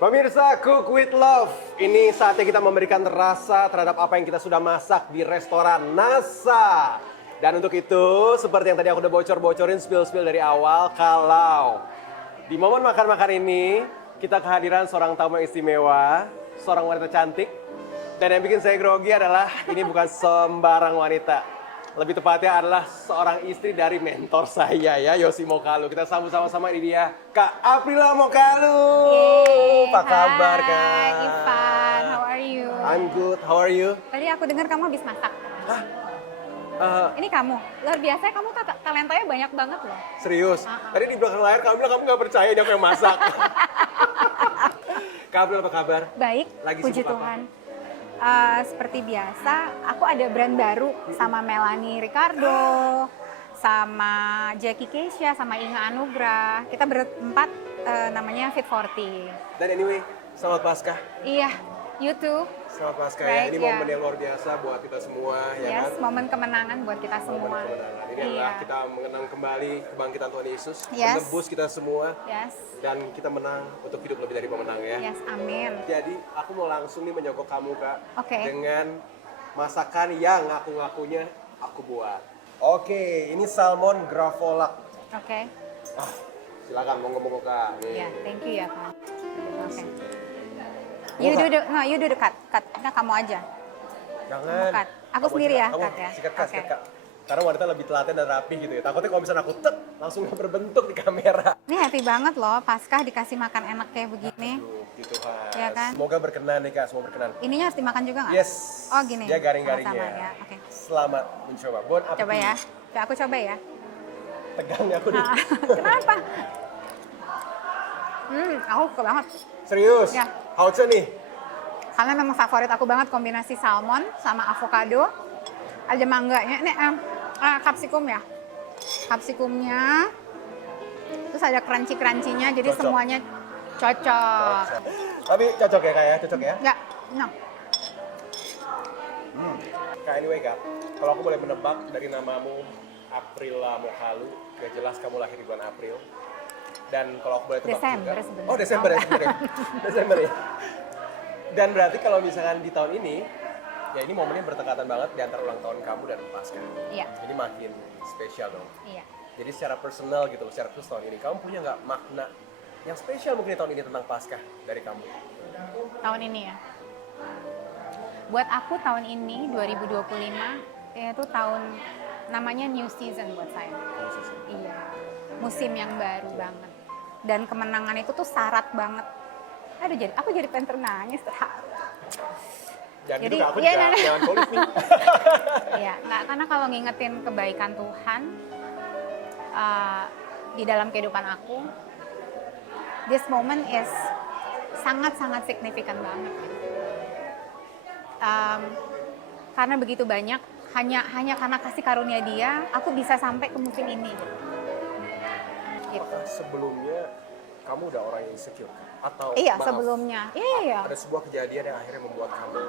Pemirsa Cook with Love, ini saatnya kita memberikan rasa terhadap apa yang kita sudah masak di restoran NASA. Dan untuk itu, seperti yang tadi aku udah bocor-bocorin spill-spill dari awal, kalau di momen makan-makan ini, kita kehadiran seorang tamu yang istimewa, seorang wanita cantik. Dan yang bikin saya grogi adalah, ini bukan sembarang wanita. Lebih tepatnya adalah seorang istri dari mentor saya ya, Yosi Mokalu. Kita sambut sama-sama, ini dia Kak Aprila Mokalu. Apa kabar Kak? Hai Ivan, how are you? I'm good, how are you? Tadi aku dengar kamu habis masak. Hah? Ini kamu, luar biasa kamu talentanya banyak banget loh. Serius? Tadi di belakang layar kamu bilang kamu nggak percaya dia yang masak. Kak April apa kabar? Baik, Lagi puji sibuk apa? Tuhan. Seperti biasa, aku ada brand baru sama Melanie Ricardo, sama Jackie Keisha, sama Inga Anugrah. Kita berempat namanya Fit 40. Dan anyway, selamat Paskah. Iya, you too. Selamat Paskah ya. Right, Ini yeah. momen yang luar biasa buat kita semua ya Yes, kan? momen kemenangan buat kita Momen semua. kemenangan. Ini Iya. adalah kita mengenang kembali kebangkitan Tuhan Yesus, Yes. menebus kita semua, Yes, dan kita menang untuk hidup lebih dari pemenang ya. yes, amin. Jadi aku mau langsung nih menyokok kamu Kak, Oke. dengan masakan yang ngaku-ngakunya aku buat. Oke, ini salmon gravola. Oke. Silakan monggo Kak. Nih. Ya, thank you ya, Pak. Oke. Mau You do the cut. Nah, kamu aja. Jangan. Cut. Aku Kamu sendiri aja. ya, Kamu cut ya. sikat Kak, Oke. sikat Kak. Karena wanita lebih telaten dan rapi gitu ya. Takutnya kalau misalnya aku tek, langsung berbentuk di kamera. Ini happy banget loh, Paskah dikasih makan enak kayak begini. Aduh, gitu Kak. Iya kan? Semoga berkenan nih Kak, semoga berkenan. Ininya harus dimakan juga nggak? Yes. Oh gini. Dia garing-garingnya. Sama-sama ya. Oke. Selamat mencoba. Bon appetit. Coba ya. Coba aku coba ya. Tegang nih aku nih. Nah, kenapa? Aku suka banget. Serius? Ya. Hauce nih. Karena memang favorit aku banget kombinasi salmon sama avocado. Ada mangganya. Ini kapsikum ya. Kapsikumnya. Terus ada crunchy-crunchy-nya. Jadi Cocok. semuanya cocok. Tapi cocok ya Kak ya? Cocok ya? Ya, no. Kak anyway Kak, kalau aku boleh menebak dari namamu Aprila Mokalu, gak jelas kamu lahir di bulan April. Dan kalau aku boleh tebak Desember juga. sebenarnya. Oh Desember ya? Desember ya? Dan berarti kalau misalkan di tahun ini, ya ini momennya berdekatan banget di antara ulang tahun kamu dan Paskah. Iya. Ini makin spesial dong. Iya. Jadi secara personal gitu, secara khusus tahun ini, kamu punya nggak makna yang spesial mungkin di tahun ini tentang Paskah dari kamu? Tahun ini ya. Buat aku tahun ini 2025 itu tahun namanya new season buat saya. Iya. Musim yang baru banget. Dan kemenangan itu tuh syarat banget. Aduh aku jadi pengen nangis terharu. Jangan Jadi, gitu Kak, aku iya, juga nah. jangan polis nih. Iya, nggak, karena kalau ngingetin kebaikan Tuhan di dalam kehidupan aku, this moment is sangat-sangat signifikan banget. Karena begitu banyak, hanya karena kasih karunia Dia, aku bisa sampai ke musim ini. Gitu. Apakah sebelumnya kamu udah orang yang insecure? Atau Iya, maaf, sebelumnya. Iya. ada sebuah kejadian yang akhirnya membuat kamu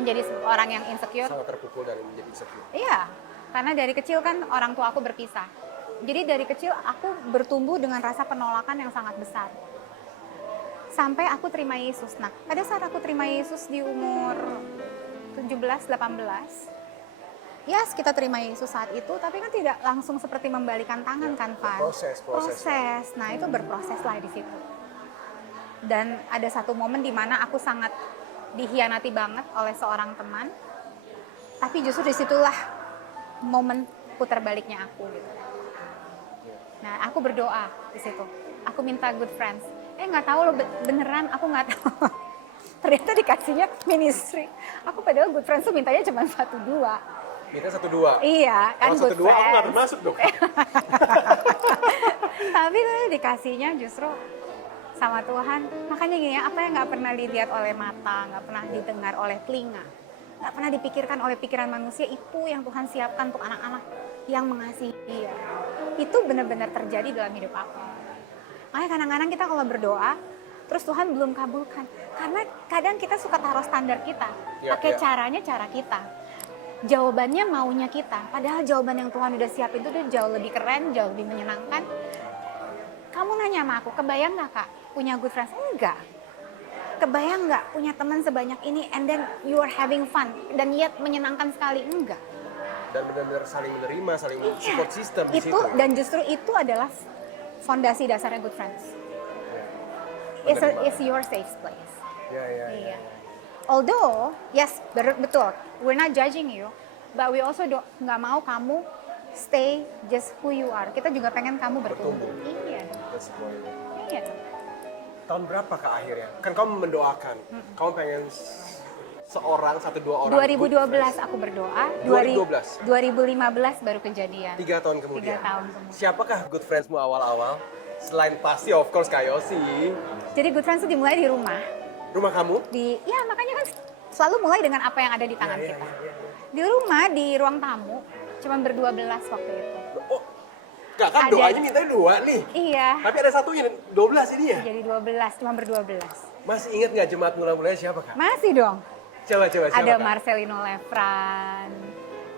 Menjadi orang yang insecure. sangat terpukul dan menjadi insecure? Iya, karena dari kecil kan orang tua aku berpisah. Jadi dari kecil aku bertumbuh dengan rasa penolakan yang sangat besar. Sampai aku terima Yesus. Nah, pada saat aku terima Yesus di umur 17-18, yes, kita terima Yesus saat itu, tapi kan tidak langsung seperti membalikan tangan kan, Pak? Proses. Nah, itu berproses lah di situ. Dan ada satu momen di mana aku sangat dikhianati banget oleh seorang teman. Tapi justru disitulah momen putar baliknya aku gitu. Nah, aku berdoa di situ. Aku minta good friends. Nggak tahu loh, beneran aku nggak tahu. Ternyata dikasihnya ministry. Aku padahal good friends tuh mintanya cuma 1-2. Minta 1-2? Iya, kan kalau good 1-2 aku nggak friends. termasuk dong. Tapi tuh dikasihnya justru sama Tuhan. Makanya gini ya, apa yang nggak pernah dilihat oleh mata, nggak pernah didengar oleh telinga, nggak pernah dipikirkan oleh pikiran manusia, itu yang Tuhan siapkan untuk anak-anak yang mengasihi Dia. Itu benar-benar terjadi dalam hidup aku. Makanya kadang-kadang kita kalau berdoa, terus Tuhan belum kabulkan. Karena kadang kita suka taruh standar kita, pakai caranya cara kita. Jawabannya maunya kita. Padahal jawaban yang Tuhan udah siapin itu jauh lebih keren, jauh lebih menyenangkan. Kamu nanya sama aku, kebayang nggak Kak punya good friends? Enggak. Kebayang nggak punya teman sebanyak ini and then you are having fun dan yet menyenangkan sekali? Enggak. Dan benar-benar saling menerima, saling support system di Itu situ. dan justru itu adalah fondasi dasarnya good friends. It's your safe place. Iya. Although, yes, betul, we're not judging you, but we also nggak mau kamu stay just who you are. Kita juga pengen kamu bertumbuh. Iya. That's the point. Iya. Tahun berapa Kak akhirnya? Kan kamu mendoakan, kamu pengen seorang, satu dua orang. 2012 aku berdoa. 2012? 2015 baru kejadian. 3 tahun kemudian. 3 tahun kemudian. Siapakah good friendsmu awal-awal? Selain pasti of course Kak Yosi. Jadi good friends itu dimulai di rumah. Rumah kamu? Ya makanya kan selalu mulai dengan apa yang ada di tangan kita. Di rumah, di ruang tamu, cuma ber-12 waktu itu. Oh, Kak kan doanya minta 2 nih. Iya. Tapi ada satu ini, 12 ini ya? Jadi 12, cuma ber-12. Masih ingat nggak jemaat mula-mulanya siapa Kak? Masih dong. Coba siapa Ada Kak? Marcelino Lefran,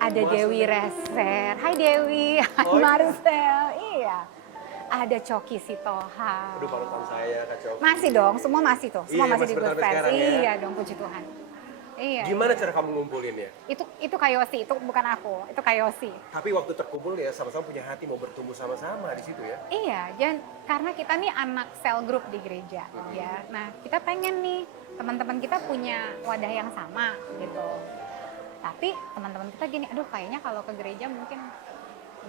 ada Dewi Reser. Hai Dewi, hai Oh, iya. Marcel. Iya. Ada Coki Sitohang. Aduh panutan saya Kak Coki. Masih dong, semua masih tuh. Semua Iya, masih masih di Good bertahan Friends. sekarang ya. Iya dong, puji Tuhan. Iya. Gimana cara kamu ngumpulinnya? Itu Kayosi, itu bukan aku, itu Kayosi. Tapi waktu terkumpul ya sama-sama punya hati mau bertumbuh sama-sama di situ ya. Iya, dan karena kita nih anak cell group di gereja, ya. Nah, kita pengen nih teman-teman kita punya wadah yang sama gitu. Tapi teman-teman kita gini, aduh kayaknya kalau ke gereja mungkin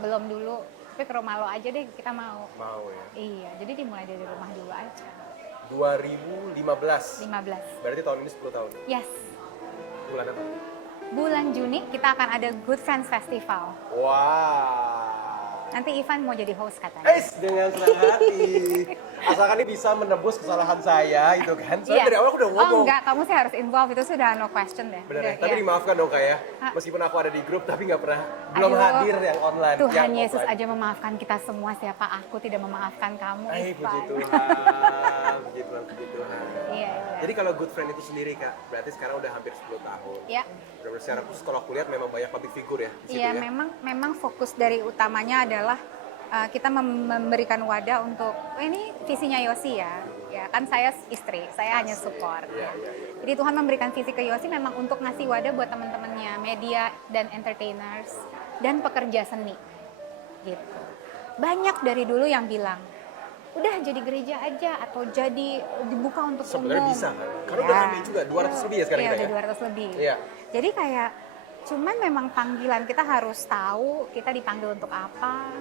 belum dulu, tapi ke rumah lo aja deh kita mau. Mau ya. Iya, jadi dimulai dari rumah dulu aja. 2015. 15. Berarti tahun ini 10 tahun. Yes. Bulan apa? Bulan Juni kita akan ada Good Friends Festival. Wah. Nanti Ivan mau jadi host katanya. Dengan senang hati. Asalkan ini bisa menebus kesalahan saya gitu kan. Soalnya dari awal aku udah ngomong. Oh enggak, kamu sih harus involve, itu sudah no question deh. Bener ya? Udah, Tapi iya. dimaafkan dong Kak ya. Meskipun aku ada di grup tapi nggak pernah, belum Aduh, hadir yang online. Tuhan yang Yesus offline. aja memaafkan kita semua, siapa aku tidak memaafkan kamu, Puji Ivan. Tuhan. Puji Tuhan. Iya. Jadi kalau good friend itu sendiri Kak, berarti sekarang udah hampir 10 tahun. Ya, Benar-benar secara khusus kalau aku lihat memang banyak public figure ya di situ iya ya. memang fokus dari utamanya adalah kita memberikan wadah untuk ini visinya Yosi ya. Ya kan saya istri, saya hanya support. Iya. Jadi Tuhan memberikan visi ke Yosi memang untuk ngasih wadah buat teman-temannya, media dan entertainers dan pekerja seni. Gitu. Banyak dari dulu yang bilang, udah jadi gereja aja atau jadi dibuka untuk Sebenarnya umum. bisa kan? Karena udah rame juga, 200 lebih ya sekarang iya, kita ya? udah 200 lebih. Iya. Jadi kayak, cuman memang panggilan kita harus tahu kita dipanggil untuk apa,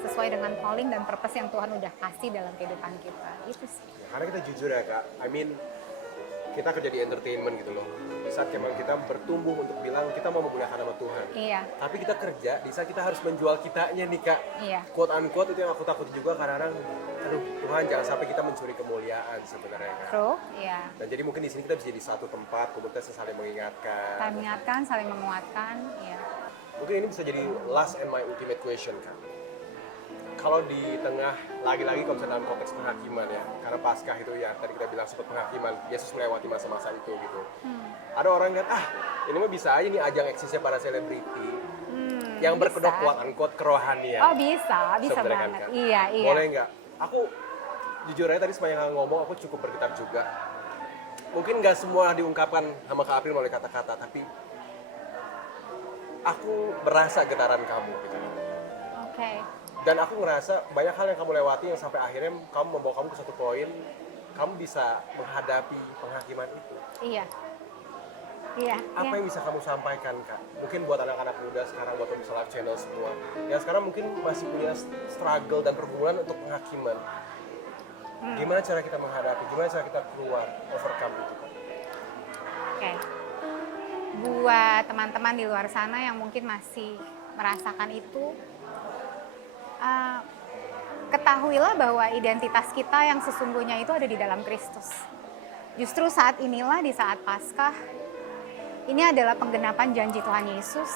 sesuai dengan calling dan purpose yang Tuhan udah kasih dalam kehidupan kita. Itu sih. Ya, karena kita jujur ya Kak, kita kerja di entertainment gitu loh. Di saat memang kita bertumbuh untuk bilang kita mau memuliakan nama Tuhan. Iya. Tapi kita kerja, di saat kita harus menjual kitanya nih Kak. Iya. Quote unquote itu yang aku takut juga kadang-kadang, aduh Tuhan jangan sampai kita mencuri kemuliaan sebenarnya Kak. True, iya. Dan jadi mungkin di sini kita bisa jadi satu tempat, komunitas yang saling mengingatkan. Saling mengingatkan, saling menguatkan, iya. Mungkin ini bisa jadi last and my ultimate question Kak. Kalau di tengah, lagi-lagi kalau misalnya dalam konteks penghakiman ya, karena Paskah itu ya, tadi kita bilang sempat penghakiman, Yesus melewati masa-masa itu gitu. Ada orang yang ini mah bisa aja nih ajang eksisnya para selebriti yang berkedok bisa. quote unquote kerohanian. Oh bisa Sebenarnya kan, banget. Kak? Iya. Boleh nggak? Aku jujur aja tadi sepanjang Kakak ngomong, aku cukup bergetar juga. Mungkin nggak semua diungkapkan sama Kak April melalui kata-kata, tapi aku berasa getaran kamu gitu. Oke. Dan aku ngerasa banyak hal yang kamu lewati yang sampai akhirnya kamu membawa kamu ke satu poin, kamu bisa menghadapi penghakiman itu. Iya. Iya. Apa iya. yang bisa kamu sampaikan Kak? Mungkin buat anak-anak muda sekarang, buat pemirsa live channel semua, yang sekarang mungkin masih punya struggle dan pergumulan untuk penghakiman. Gimana cara kita menghadapi? Gimana cara kita keluar, overcome itu Kak? Oke. Buat teman-teman di luar sana yang mungkin masih merasakan itu, ketahuilah bahwa identitas kita yang sesungguhnya itu ada di dalam Kristus. Justru saat inilah, di saat Paskah, ini adalah penggenapan janji Tuhan Yesus.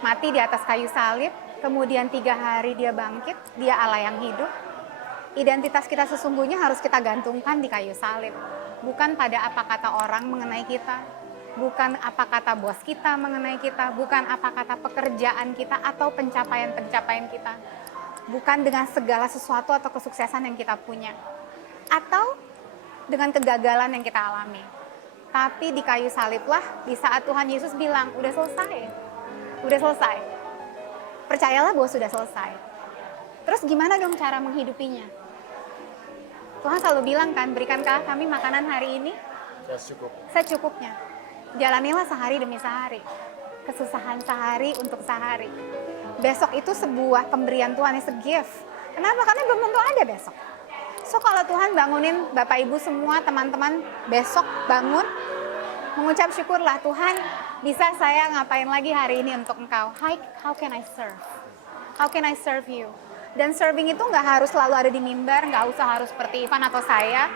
Mati di atas kayu salib, kemudian 3 hari dia bangkit, dia Allah yang hidup. Identitas kita sesungguhnya harus kita gantungkan di kayu salib. Bukan pada apa kata orang mengenai kita, bukan apa kata bos kita mengenai kita, bukan apa kata pekerjaan kita atau pencapaian-pencapaian kita. bukan dengan segala sesuatu atau kesuksesan yang kita punya, atau dengan kegagalan yang kita alami. Tapi di kayu saliblah, di saat Tuhan Yesus bilang, udah selesai. Udah selesai. Percayalah bahwa sudah selesai. Terus gimana dong cara menghidupinya? Tuhan selalu bilang kan, berikanlah kami makanan hari ini secukupnya. Jalanilah sehari demi sehari. Kesusahan sehari untuk sehari. Besok itu sebuah pemberian Tuhan, is a gift. Kenapa? Karena belum tentu ada besok. So kalau Tuhan bangunin Bapak Ibu semua, teman-teman besok bangun, mengucap syukurlah, Tuhan bisa saya ngapain lagi hari ini untuk Engkau. How can I serve? How can I serve you? Dan serving itu nggak harus selalu ada di mimbar, nggak usah harus seperti Ivan atau saya.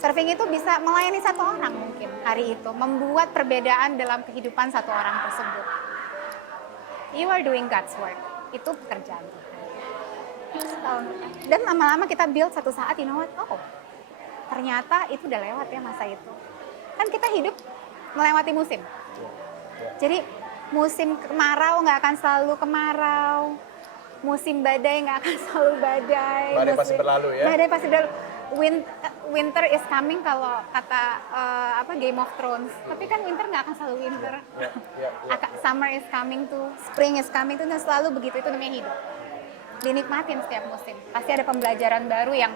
Serving itu bisa melayani satu orang mungkin hari itu, membuat perbedaan dalam kehidupan satu orang tersebut. You are doing God's work. Itu pekerjaan. Dan lama-lama kita build satu saat, you know what? Oh, ternyata itu udah lewat ya masa itu. Kan kita hidup melewati musim. Jadi musim kemarau nggak akan selalu kemarau. Musim badai nggak akan selalu badai. Badai pasti berlalu ya? Badai pasti berlalu. Winter is coming kalau kata Game of Thrones. Tapi kan winter nggak akan selalu winter. Summer is coming tuh, spring is coming tuh, dan selalu begitu, itu namanya hidup. Dinikmatin setiap musim. Pasti ada pembelajaran baru yang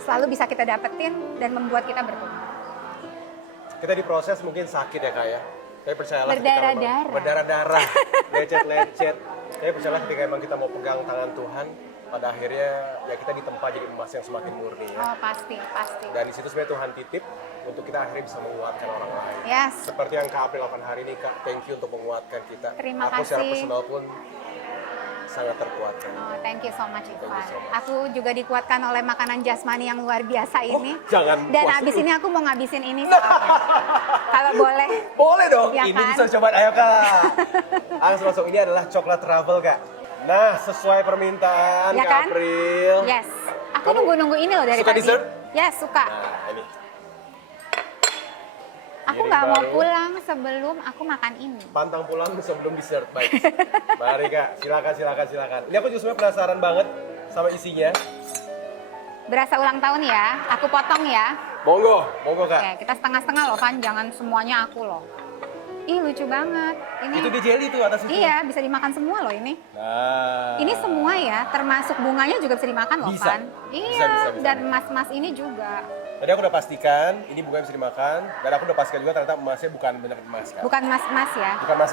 selalu bisa kita dapetin dan membuat kita bertumbuh. Kita diproses mungkin sakit ya Kak ya. Tapi percayalah berdarah-darah, lecet-lecet. Tapi percayalah ketika emang kita mau pegang tangan Tuhan, pada akhirnya ya kita ditempa jadi emas yang semakin murni ya. Oh pasti. Dan di situ sebenarnya Tuhan titip untuk kita akhirnya bisa menguatkan orang lain. Yes. Seperti yang Kak April lakukan hari ini Kak, thank you untuk menguatkan kita. Terima Aku secara kasih. personal pun sangat terkuatkan. Oh, thank you so much, Ivan. Thank you so much. Aku juga dikuatkan oleh makanan jasmani yang luar biasa ini. Jangan Dan puas abis dulu. ini aku mau ngabisin ini soalnya. Kalau boleh. Boleh dong, Ya ini kan? bisa coba. Ayo Kak. Langsung masuk, ini adalah coklat travel Kak. Nah, sesuai permintaan Ya Kak kan? April. Yes. Aku Kamu nunggu ini loh dari suka tadi. dessert? Yes, suka. Nah, ini. Aku Piring nggak mau baru. pulang sebelum aku makan ini. Pantang pulang sebelum dessert, baik. Mari Kak, silakan. Ini aku justru penasaran banget sama isinya. Berasa ulang tahun ya. Aku potong ya. Monggo Kak. Oke, kita setengah-setengah loh, Van. Jangan semuanya aku loh. Ih, lucu banget. Ini. Itu di jelly tuh atas itu. Iya, bisa dimakan semua loh ini. Nah. Ini semua ya, termasuk bunganya juga bisa dimakan loh, Bisa. Van. Iya, Bisa. dan emas-emas ini juga. Tadi aku udah pastikan ini bunganya bisa dimakan, dan aku udah pastikan juga ternyata emasnya bukan bener emas Kak. Bukan emas-emas ya. Bukan mas.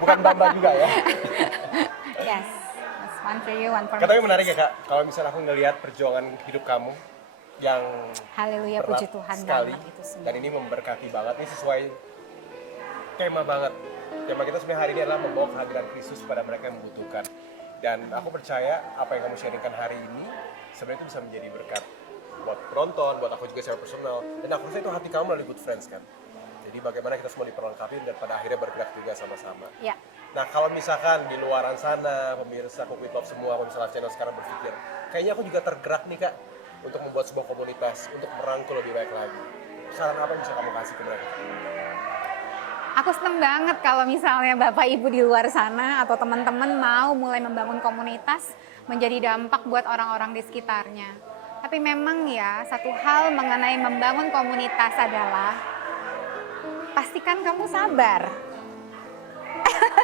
Bukan bamba juga ya. Yes. That's one for you, one for Kak, tapi me. menarik ya Kak, kalau misalnya aku ngelihat perjuangan hidup kamu yang Haleluya, berat puji Tuhan sekali, banget itu semua. dan ini memberkati banget, ini sesuai tema banget. Tema kita sebenarnya hari ini adalah membawa kehadiran Kristus kepada mereka yang membutuhkan. Dan aku percaya apa yang kamu sharingkan hari ini sebenarnya itu bisa menjadi berkat buat penonton, buat aku juga secara personal. Dan aku rasa itu hati kamu melalui Good Friends kan. Jadi bagaimana kita semua diperlengkapi dan pada akhirnya bergerak juga sama-sama. Ya. Nah kalau misalkan di luaran sana, pemirsa Cook with Love semua, pemirsa Live Channel sekarang berpikir, kayaknya aku juga tergerak nih Kak, untuk membuat sebuah komunitas, untuk merangkul lebih baik lagi. Saran apa yang bisa kamu kasih ke mereka? Aku seneng banget kalau misalnya Bapak Ibu di luar sana atau teman-teman mau mulai membangun komunitas menjadi dampak buat orang-orang di sekitarnya. Tapi memang ya, satu hal mengenai membangun komunitas adalah pastikan kamu sabar.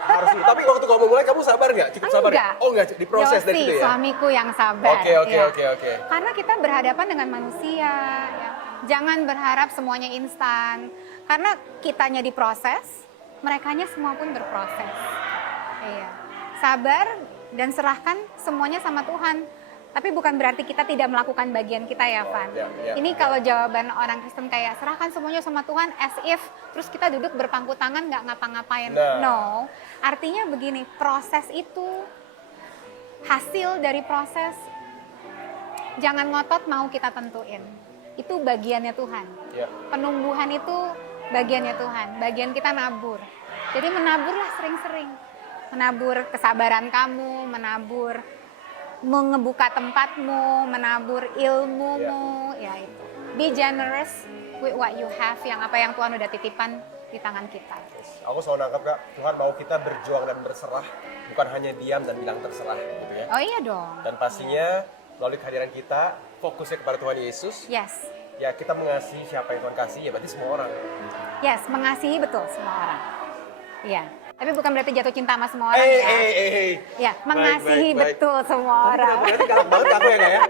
Harus, tapi waktu kamu mulai kamu sabar nggak? Cukup sabar Enggak. nggak? Oh nggak, diproses dari itu ya? Suamiku yang sabar. Oke. Ya. Oke. Karena kita berhadapan dengan manusia. Ya. Jangan berharap semuanya instan. Karena kitanya diproses, merekanya semua pun berproses. Iya. Sabar dan serahkan semuanya sama Tuhan. Tapi bukan berarti kita tidak melakukan bagian kita ya, Van. Ya. Ini kalau jawaban orang Kristen kayak serahkan semuanya sama Tuhan as if terus kita duduk berpangku tangan nggak ngapa-ngapain. Nah. No, artinya begini, proses itu, hasil dari proses, jangan ngotot mau kita tentuin. Itu bagiannya Tuhan. Ya. Penumbuhan itu bagiannya Tuhan. Bagian kita nabur. Jadi menaburlah sering-sering. Menabur kesabaran kamu, menabur mengebuka tempatmu, menabur ilmumu, ya itu. Be generous with what you have, yang apa yang Tuhan udah titipan di tangan kita. Yes. Aku selalu nangkep Kak, Tuhan mau kita berjuang dan berserah, bukan hanya diam dan bilang terserah gitu ya. Oh iya dong. Dan pastinya melalui kehadiran kita, fokusnya kepada Tuhan Yesus. Yes. Ya kita mengasihi siapa yang Tuhan kasih, ya berarti semua orang. Yes, mengasihi betul semua orang. Iya. Tapi bukan berarti jatuh cinta sama semua orang ya. Ya, mengasihi baik. betul semua orang. Berarti galak banget aku ya Kak ya.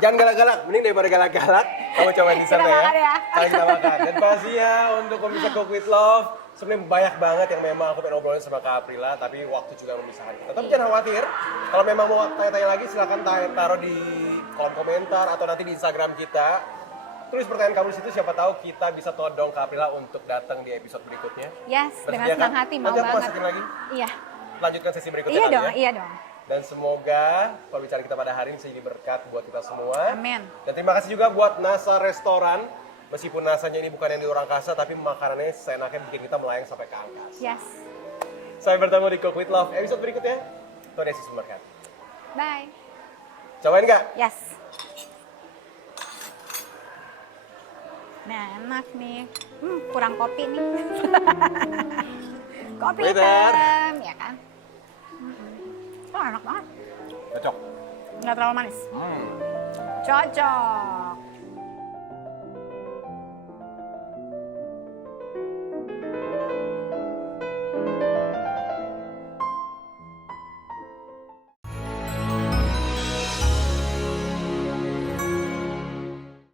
Jangan galak-galak, mending daripada galak-galak, kamu cobain di sana Kita makan ya. Saling kita makan. Dan pastinya untuk pemirsa Cook with Love, sebenarnya banyak banget yang memang aku pengen ngobrolin sama Kak Aprila, tapi waktu juga memisahkan kita. Tapi jangan khawatir, kalau memang mau tanya-tanya lagi silahkan taruh di kolom komentar atau nanti di Instagram kita. Tulis pertanyaan kamu di situ, siapa tahu kita bisa todong Kak Aprila untuk datang di episode berikutnya. Yes, dengan Bersedia, senang Kak? hati, mau Nanti aku banget. masukin lagi. Iya. Lanjutkan sesi berikutnya Iya kali dong, ya. iya dong. Dan semoga pembicaraan kita pada hari ini bisa jadi berkat buat kita semua. Amin. Dan terima kasih juga buat NASA Restoran. Meskipun NASA-nya ini bukan yang di luar angkasa, tapi makanannya seenaknya bikin kita melayang sampai ke angkasa. Yes. Sampai bertemu di Cook with Love episode berikutnya. Tuhan Yesus memberkati. Bye. Cobain nggak? Yes. Nah, enak nih. Kurang kopi nih. Kopi Waiter. hitam, ya kan? Oh, enak banget. Cocok. Nggak terlalu manis. Cocok.